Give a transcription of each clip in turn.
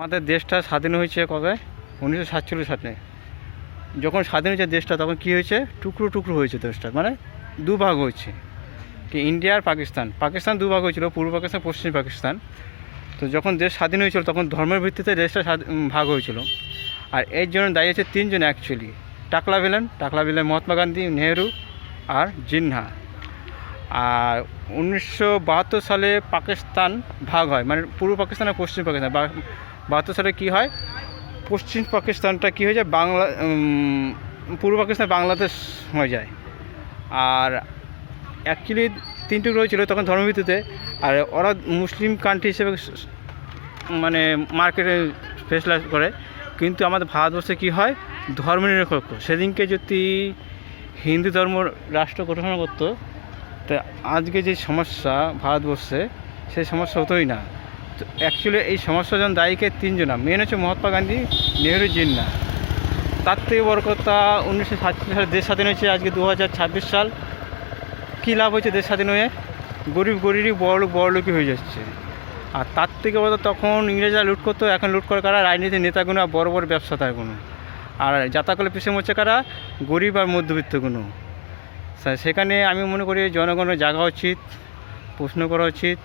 আমাদের দেশটা স্বাধীন হয়েছে কবে? 1947 সালে। যখন স্বাধীন হয়েছে দেশটা, তখন কী হয়েছে? টুকরো টুকরো হয়েছে দেশটা, মানে দুভাগ হয়েছে। কি ইন্ডিয়া আর পাকিস্তান, পাকিস্তান দুভাগ হয়েছিল, পূর্ব পাকিস্তান, পশ্চিম পাকিস্তান। তো যখন দেশ স্বাধীন হয়েছিল তখন ধর্মের ভিত্তিতে দেশটা ভাগ হয়েছিল। আর এর জন্য দায়ী হচ্ছে তিনজন অ্যাকচুয়ালি। টাকলা ভিলেন মহাত্মা গান্ধী, নেহেরু আর জিন্না। আর 1972 সালে পাকিস্তান ভাগ হয়, মানে পূর্ব পাকিস্তান আর পশ্চিম পাকিস্তান। 72 সালে কী হয়? পশ্চিম পাকিস্তানটা কী হয়ে যায়, পূর্ব পাকিস্তান বাংলাদেশ হয়ে যায়। আর অ্যাকচুয়ালি তিন টুকরো হয়েছিল তখন ধর্মভিত্তিতে। আর ওরা মুসলিম কান্ট্রি হিসেবে মানে মার্কেটে স্পেশালাইজ করে। কিন্তু আমাদের ভারতবর্ষে কী হয়? ধর্মনিরপেক্ষ। সেদিনকে যদি হিন্দু ধর্ম রাষ্ট্র গঠন করতো, তা আজকে যে সমস্যা ভারতবর্ষে, সেই সমস্যা হতোই না। তো অ্যাকচুয়ালি এই সমস্যার জন্য দায়ীকে তিনজনা। মেন হচ্ছে মহাত্মা গান্ধী, নেহেরু, জিন্না। তার থেকে বড় কথা, 1947 সালে দেশ স্বাধীন হয়েছে, আজকে 2026 সাল। কী লাভ হয়েছে দেশ স্বাধীন হয়ে? গরিবই বড়লোকই হয়ে যাচ্ছে। আর তার থেকে বড়, তখন ইংরেজরা লুট করতো, এখন লুট করে কারা? রাজনীতির নেতাগুলো আর বড় বড় ব্যবসাদারগুলো। আর যাতাকলে পিছিয়ে মরছে কারা? গরিব আর মধ্যবিত্তগুলো। সেখানে আমি মনে করি জনগণের জাগা উচিত, প্রশ্ন করা উচিত,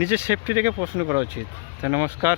নিজের সেফটি থেকে প্রশ্ন করা উচিত। তো নমস্কার।